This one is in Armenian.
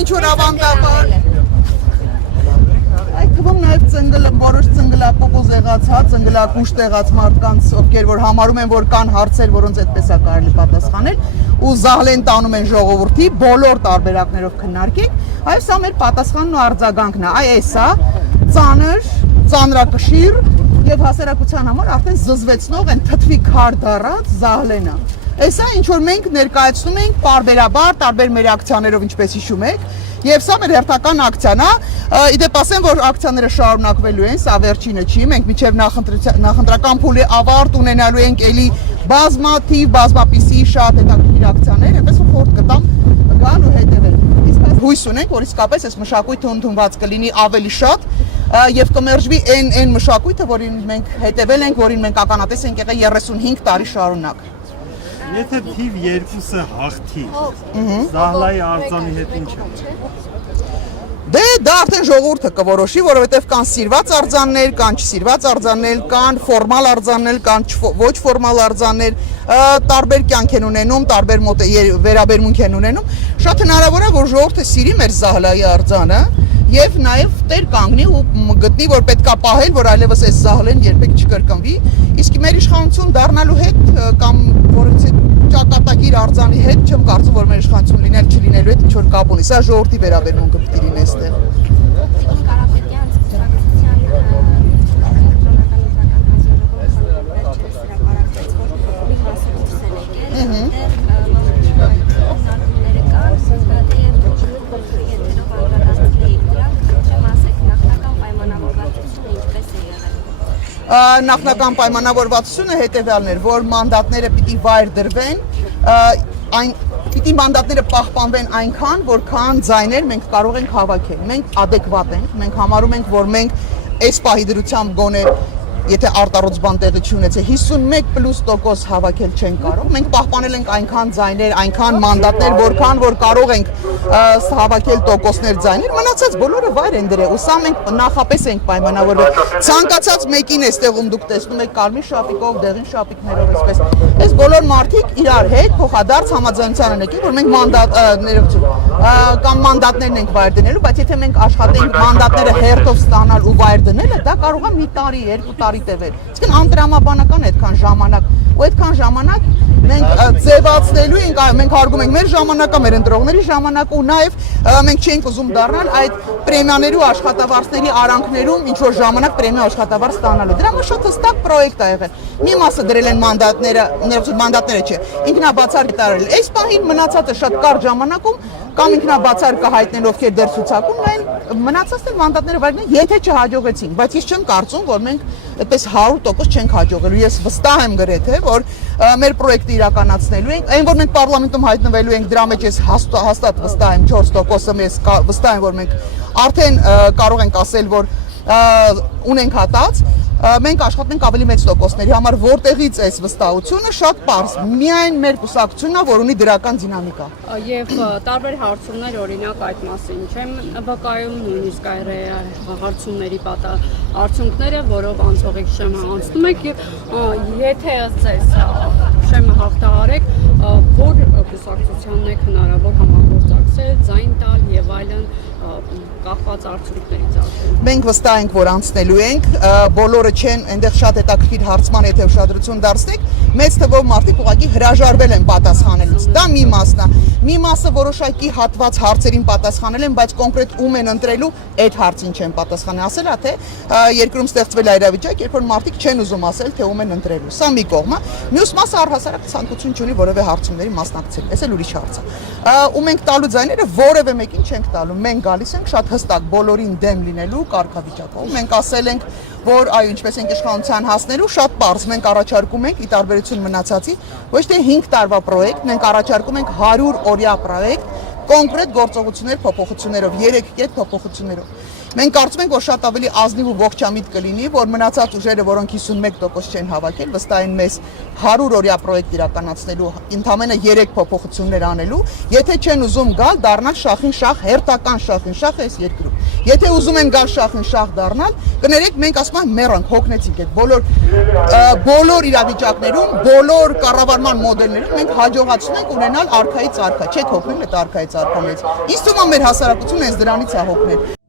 ինչ-որ ավանդաբար այդ թվում նաև որոշ ծնգլապոկոզ եղած, ծնգլակուշ եղած մարդկանց, ովքեր որ համարում են, որ կան հարցեր, որոնց այդպես է կարելի պատասխանել, ու զահլեն տանում են ժողովրդի, բոլոր տարբերակներով քննարկենք, այո, սա մեր պատասխանն ու արձագանքն է, այս է, ծանրակշիռ եւ հասարակության համար արդեն զզվեցնող են թթվի քար դառած զահլենը։ Այսա ինչ որ մենք ներկայացնում ենք պարբերաբար, տարբեր մեր ակցիաներով, ինչպես հիշում եք, եւ սա մեր հերթական ակցիան է։ Իդեպ ասեմ, որ ակցիաները շարունակվելու են, սա վերջինը չի, մենք մինչեւ նախընտրական փուլի ավարտ ունենալու ենք էլի բազմապիսի շատ հետաքրքիր ակցիաներ, այնպես որ խորտ կտամ գալ ու հետևել։ Իսկ հույս ունենք, որ իսկապես այս մշակույթը ընդունված կլինի ավելի շատ եւ կմերժվի այն մշակույթը, որին մենք հետևել ենք, որին մենք ականատես ենք եղել 35 տարի շարունակ։ Եթե թիվ 2-ը հաղթի, Զահլայի արձանի հետ ինչ է։ Դե դա արդեն ժողովուրդը կորոշի, որովհետև կան սիրված արձաններ, կան չսիրված արձաններ, կան ֆորմալ արձաններ, կան ոչ ֆորմալ արձաններ, տարբեր կյանք են ունենում, տարբեր վերաբերմունք են ունենում։ Շատ հնարավոր է, որ ժողովուրդը սիրի մեր Զահլայի արձանը եւ նաեւ տեր կանգնի ու գտնի, որ պետքա պահել, որ այլևս այս Զահլեն երբեք չկրկնվի, իսկ մեր իշխանություն դառնալու հետ կամ որից ճակատագիր արձանի հետ չեմ կարծում, որ մեր իշխանություն լինել չլինելու հետ ինչ որ կապ ունի, սա ժողովրդի վերաբերմունքը պիտի լինի այստեղ։ Նախնական պայմանավորվածությունը հետևյալն էր, որ մանդատները պիտի վայր դրվեն, պիտի մանդատները պահպանվեն այնքան, որքան ձայներ մենք կարող ենք հավաքել։ Մենք ադեկվատ ենք, մենք համարում ենք, որ մենք այս պահի դրությամբ գոնե, եթե արտառոց բան տեղի չունեցե 51+% հավաքել չեն կարող։ Մենք պահպանել ենք այնքան ձայներ, այնքան մանդատներ, որքան որ կարող ենք հավաքել տոկոսներ ձայներ, մնացած բոլորը վայր են դրել, ու սա մենք նախապես ենք պայմանավորվել։ Ցանկացած մեկին էստեղում դուք տեսնում եք կարմիր շապիկով, դեղին շապիկներով, այսպես։ Այս բոլոր մարդիկ իրար հետ փոխադարձ համաձայնության են եկել, որ մենք մանդատներն ենք վայր դնելու, բայց եթե մենք աշխատենք մանդատները հերթով ստանալ ու վայր դնելը, դա կարող է մի տարի, 2 տարի տևել։ Իսկն անտրամաբանական այդքան ժամանակ, ու այդքան ժամանակ մենք ձևացնելու ենք, մենք հարգում ենք մեր ժամանակը, մեր ընտրողների ժամանակը, ու նաև մենք չենք ուզում դառնալ այդ պրեմիաների ու աշխատավարձների արանքներում ինչ որ ժամանակ պրեմիա աշխատավարձ ստանալու։ Դրա համար շատ հստակ պրոյեկտ ա եղել։ Մի մասը դրել են մանդատները չէ, ինքնաբացարկ տարել։ Այս պահին մնացածը շատ կարճ ժամանակում կամ ինքնաբացարկ կհայտնեն ովքեր դեռ ցուցակում են, մնացածն մանդատները վայրեն, եթե չհաջողեցին, բայց ես չեմ կարծում, որ մենք այդպես 100% չենք հաջողելու։ Ես վստահ եմ գրեթե, որ մեր պրոյեկտը իրականացնելու ենք, այն որ մենք պարլամենտում հայտնվելու ենք, դրա մեջ ես հաստատ վստահ եմ 4%-ը ես վստահ եմ, որ մենք արդեն կարող ենք ասել, որ ունենք հատած, մենք աշխատում ենք ավելի մեծ տոկոսների համար, որտեղից այս վստահությունը շատ պարզ, միայն մեր կուսակցությունն է, որ ունի դրական դինամիկա։ Եվ տարբեր հարցումներ, օրինակ այդ մասին չեմ վկայում, նույնիսկ հարցումների արդյունքները, որով անցողիկ շեմը անցնում եք, եւ եթե ձեզ շեմը հաղթահարեք, որ կուսակցությանն եք հնարավոր համագործակցել, ձայն տալ եւ այլն կախված արդյունքներից արդեն։ Մենք վստահ ենք, որ անցնելու ենք, բոլորը չեն, այնտեղ շատ հետաքրքիր հարցման եթե ուշադրություն դարձնեք, մեծ թվով մարդիկ ուղղակի հրաժարվել են պատասխանելուց։ Դա մի մասն է։ Մի մասը որոշակի հատված հարցերին պատասխանել են, բայց կոնկրետ ում են ընտրելու, այդ հարցին չեն պատասխանել։ Ասել է, թե երկրում ստեղծվել է իրավիճակ, երբ որ մարդիկ չեն ուզում ասել, թե ում են ընտրելու։ Սա մի կողմ է։ Մյուս մասը առհասարակ ցանկություն չունի որևէ հարցումների մասնակցել։ Այս էլ ուրիշ հարց է։ Ու մենք տալու ձայները որևէ մեկին չենք տալու։ Մենք գալիս ենք շատ հստակ բոլորին դեմ լինելու կարգավիճակով։ Մենք ասել ենք, որ այո, ինչպես ենք իշխանության հասնելու, շատ պարզ մենք առաջարկում ենք ի տարբերություն մնացածի, ոչ թե 5 տարվա պրոյեկտ, մենք առաջարկում ենք 100 օրյա պրոյեկտ, կոնկրետ գործողություններ փոփոխություններով, 3 կետ փոփոխություններով։ Մենք կարծում ենք, որ շատ ավելի ազնիվ ու ողջամիտ կլինի, որ մնացած ուժերը, որոնք 51% չեն հավաքել, վստահեն մեզ 100-օրյա պրոյեկտ իրականացնելու, ընդամենը 3 փոփոխություններ անելու, եթե չեն ուզում գալ, դառնալ շախին շախ, հերթական շախին շախ այս երկրում։ Եթե ուզում են գալ շախին շախ դառնալ, կներեք, մենք ասում ենք մեռանք, հոգնեցինք այդ բոլոր իրավիճակներում, բոլոր կառավարման մոդելներում մենք հաջողացնում ենք ունենալ արքայից արքա, չեք հոգնել այդ արքայից արքաներից։ Ինձ թվում է մեր հասարակությունը հենց դրանից է հոգնել։